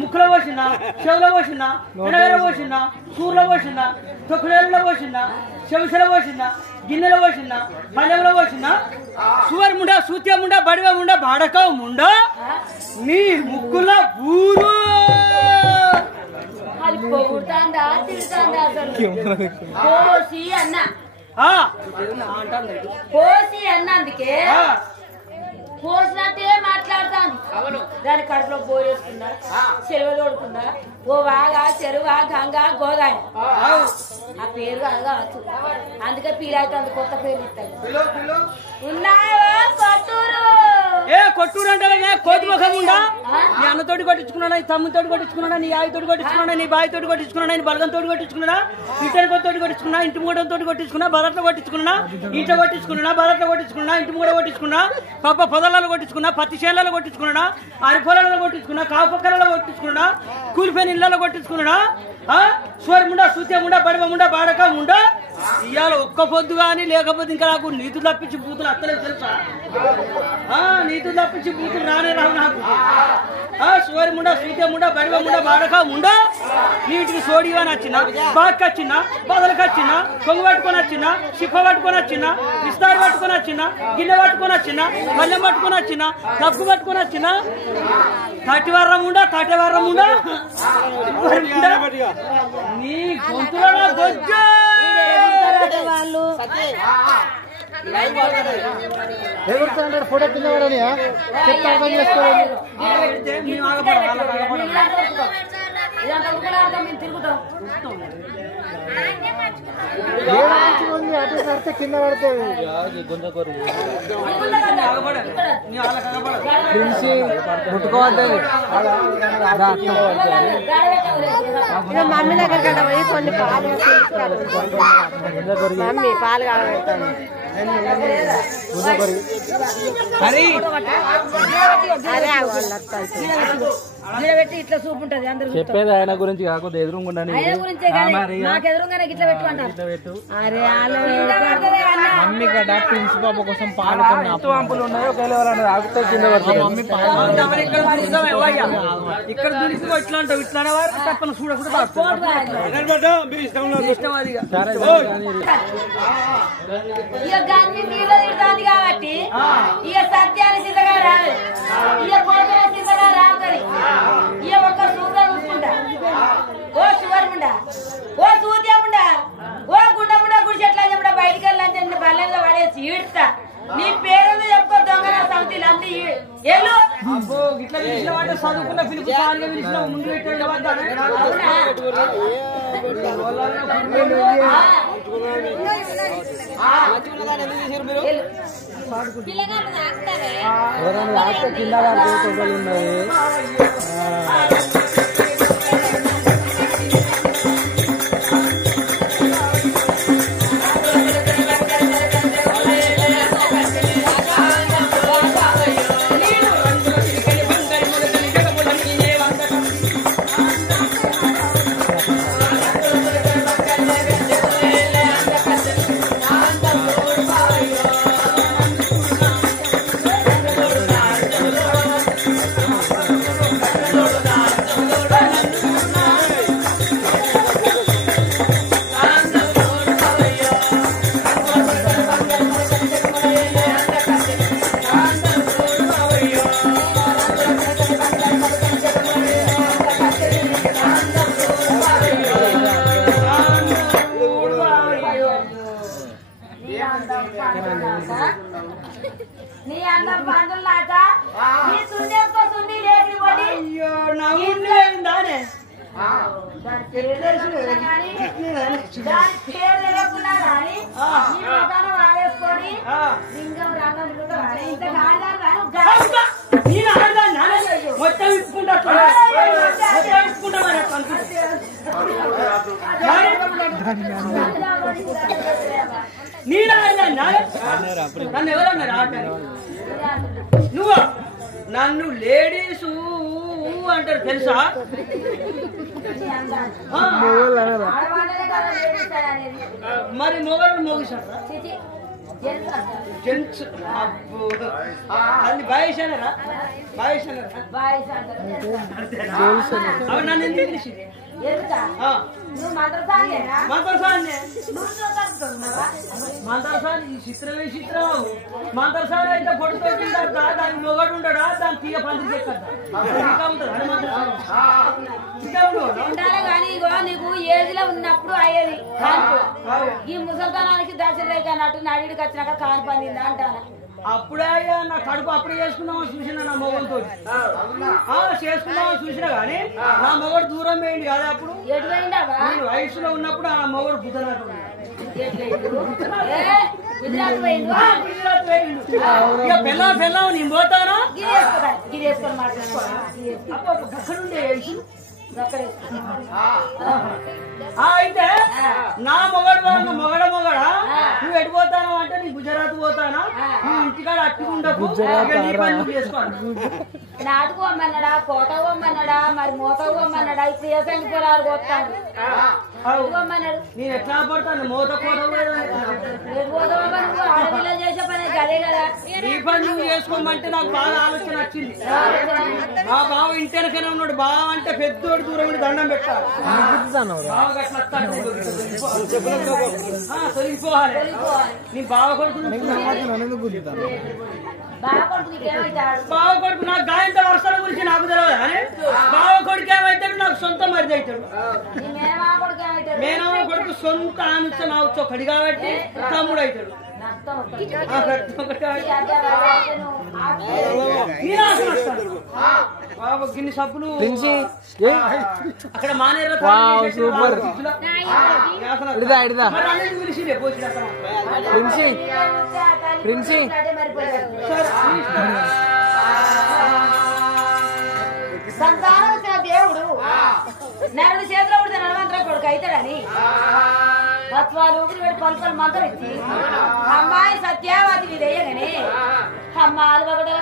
ముక్కులో పోసిందా, చెవులో పోసిందా, ఎనగర పోసిందా, కూరలో పోసిందా, తొక్కులలో పోసిందా, చెవిసలో పోసిందా, గిన్నెలో పోసిందా, పల్లెంలో పోసిందా, సువర్ ముండా, సూత్య ముండా, బడివ ముండా, బాడకవు ముండా, నీ ముక్కుల బూరు పోసి అన్నందుకే పోసినట్టే మాట్లాడతాను. దాని కడుపులో బోరేసుకున్నా, చెరువు తోడుకున్నా, ఓ వాగా, చెరువా, గంగా, గోదాయ ఆ పేరు కావచ్చు. అందుకే పీరైతే అంత కొత్త పేరు ఇస్తాను. ఉన్నాయో కొట్టూరు. ఏ కొట్టూరు అంటే కోతి ముఖం ఉండా? నీ అన్నతోటి కొట్టించుకున్నాడా, నీ తమ్ముతోటి కొట్టించుకున్నాడా, నీ ఆయితోటి కొట్టించుకున్నాడా, నీ బాయితోటి కొట్టించుకున్నాడా, నీ బలగంతోటి కొట్టించుకున్నాడా, ఇంటి కొత్తోటి కొట్టించుకున్నా, ఇంటి మూడంతో కొట్టించుకున్నా, బరట్లో కొట్టించుకున్నా, ఇంట కొట్టించుకున్నా, బరట్లో కొట్టించుకున్నా, ఇంటి మూడ కొట్టించుకున్నా, పప్ప పొదలలో కొట్టించుకున్నా, పత్తి చేనులలో కొట్టించుకున్నా, అరి పొలాలలో కొట్టించుకున్నా, కావు పక్కలలో కొట్టించుకున్నా, కూలిపోయిన ఇళ్లలో కొట్టించుకున్నాడా, సూర్యముండా, సూత్యముండా, బడివముండా, బాడక ముండా, ఇవాళ ఒక్క పొద్దు కానీ లేకపోతే ఇంకా నాకు నీతులు తప్పించి బూతులు అత్తలేదు తెలుసా? నీతులు తప్పించి బూతులు రానే రావు నాకు. సూర్యముండా, సూత్యముండా, బడివముండా, బాడక ముండా, నీటికి సోడిగా వచ్చినా, బాకి వచ్చినా, బదలకు వచ్చినా, కొంగు పట్టుకొని వచ్చినా, సిప్ప పట్టుకొని వచ్చినా, విస్తారు పట్టుకొని వచ్చినా, గిన్నె పట్టుకొని వచ్చినా, పల్లెం పట్టుకొని వచ్చినా, కప్పు పట్టుకొని వచ్చినా, తటివర్రముండా, తటవర్రముండా, నీ గొంతులో గొజ్జ వాళ్ళు ఫోటో కింద పడని అర్థం చేసుకోవాలి. తిరుగుతాం అటు కింద పడితే ముట్టుకోవద్దు. మమ్మీ దగ్గర పోయి కొన్ని పాలు మమ్మీ పాలు కాగబెడతాను. పెట్టి ఇట్లా చూపు ఉంటది. అందరూ చెప్పేది ఆయన గురించి కాకపోతే ఎదురుగా ఆయన గురించే నాకు ఎదురుగానే ఇట్లా పెట్టు. అరే మమ్మీ గడ్డ ప్రిన్స్ బాబు కోసం పాడుకున్న పంపులు ఉన్నాయి. ఒకవేళ ఆగితే కింద పడుతుంది. మమ్మీ ఇక్కడ ఇట్లా అంటావు, ఇట్లా తప్పని చూడకుండా కాబట్టి ఇక సత్యాన్ని సిద్ధగా రాదు, ఇక కోటల సిద్ధగా రావుతుంది. ఇక ఒక్క సూత్రం చూసుకుంటా. ఓ శివరముండా, ఓ సూర్యముండా, ఓ గుండముండా, గుడిచెట్లా చెప్పడా బయటికి వెళ్ళాలని బల్లెల్లో పడేసి ఈడ్తా. నీ పేరు చెప్పుకో దొంగ సమితిలు అన్ని ఏళ్ళు ఇట్లా పిలిచిన వాడు చదువుకున్న పిలుపు పిలిచిన ముందు పెట్టండి. నీ అందం పందులు లాట నీ సుండేసుకో సుండి లేకి పడి అయ్యో నా ఉండేందానే దాని పేరు తెలియకున్నా కానీ నీ ముఖాన్ని వాడేసుకొని లింగం రంగం ఇంత మొత్తం ఇప్పుకుంటా నన్ను ఎవరన్నారు నువ్వు నన్ను లేడీసు అంటారు తెలుసా? మరి మొగలు మోగిస్తారా? జెంట్స్ అబ్బో అది బాయ్స్ అనరా బాయ్స్ అనరా బాయ్స్ అంటారు. అవి నన్ను ఎందుకు పిలిచింది ఎందుకా? నువ్వు మద్రసానేనా? మంత్రసాన్ని నువ్వు చదువుతున్నావా? మంత్రసాన్ని ఈ చిత్రమే చిత్రం మంత్రసాన్ని అయితే పొడుతో తింటారా దానికి మొగడు ఉండడా దాన్ని తీయ పంచి చెక్కద్దా ఇంకా ఉంటుంది అని ఇంకా ఉండవు ఉండాలి కానీ ఇగో నీకు ఏజ్ లో ఉన్నప్పుడు అయ్యేది కాన్పు. ఈ ముసల్తనానికి దశ అన్నట్టు నడికి వచ్చినాక కాని పండిందా అంటారా? అప్పుడే నా కడుపు అప్పుడే చేసుకుందామని చూసిన నా మొగలతో చేసుకుందామని చూసినా గానీ నా మొగడు దూరం వేయండి కదా అప్పుడు ఎటు పోయిండావా? నేను వయసులో ఉన్నప్పుడు ఆ మొగడు బుద్ధనాడు గుజరాత్ పోయిండు. ఇక పెళ్ళావు నేను పోతానా గిరేసుకొని మాట్లాడుకోవాలి. అక్కడుండే అయితే నా మొగడా నువ్వు ఎడిపోతాను అంటే నీ గుజరాత్ పోతానా నువ్వు ఇంటికాడ అట్టుకుంటకు చేసుకోవాలి నాటుకు అమ్మన్నాడా కోత అమ్మన్నాడా మరి మోత అమ్మన్నాడా ఇప్పుడు ఏ సంగతి పొలాలు పోతాడు అమ్మన్నాడు. నేను ఎట్లా పడతాను మోత కోత ఆడపిల్లలు చేసే పని అదే కదా. ఈ పని నువ్వు చేసుకోమంటే నాకు బాగా ఆలోచన వచ్చింది. మా బావ ఇంటెనకనే ఉన్నాడు. బావ అంటే పెద్దోడు దూరం ఉండి దండం పెట్టాలి. తొలగిపోవాలి నీ బావ కొడుకు బావ కొడుకు నాకు గాయంతో వర్షాల గురించి నాకు తెలియదు కానీ బావ కొడుకు ఏమైతాడు నాకు సొంత మరిది అవుతాడు. మేనమ్మ కొడుకు సొంత ఆనుచ్చ నా వచ్చి ఒకటి కాబట్టి తమ్ముడు అవుతాడు. గిన్ని సబ్బులు అక్కడ మానేరు సంతానం వచ్చిన దేవుడు నరుడు చేతిలో ఉడితే నడవంతరం కొడుకు అవుతాడని తత్వాలు పలుపలు మంత్రం ఇచ్చి అమ్మాయి సత్యావతి విధేయగానే అమ్మాలు ఒకటి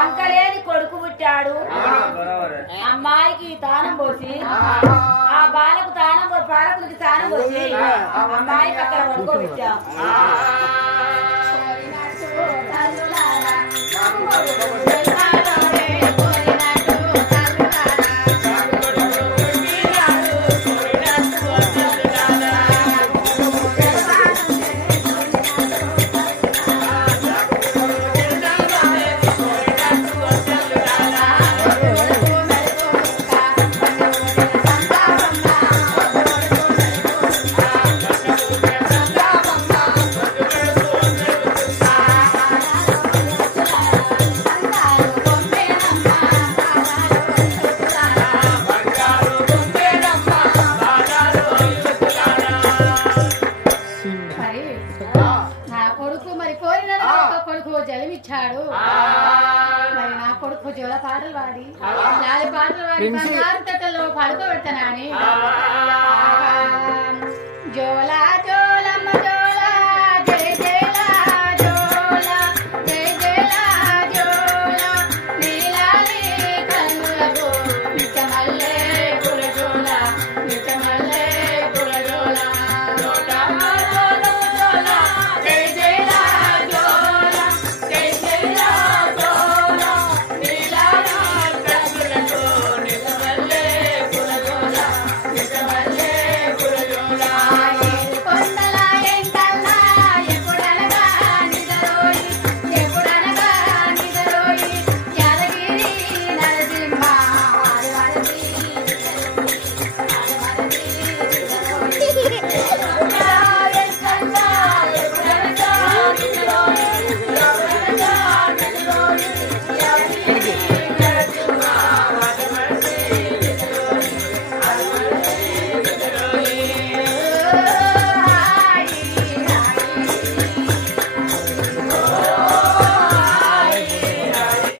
అంకలేని కొడుకు పుట్టాడు. అమ్మాయికి తానం పోసి ఆ బాలకు బాలకునికి తానం పోసి అమ్మాయి పక్కన పడుకోబెట్టా. జలమిచ్చాడు మరి నా కొడుకు జోల పాటలు పాడి లాలి పాటలు పాడి బంగారు తట్టలో పడుకోబెడతానని జోలా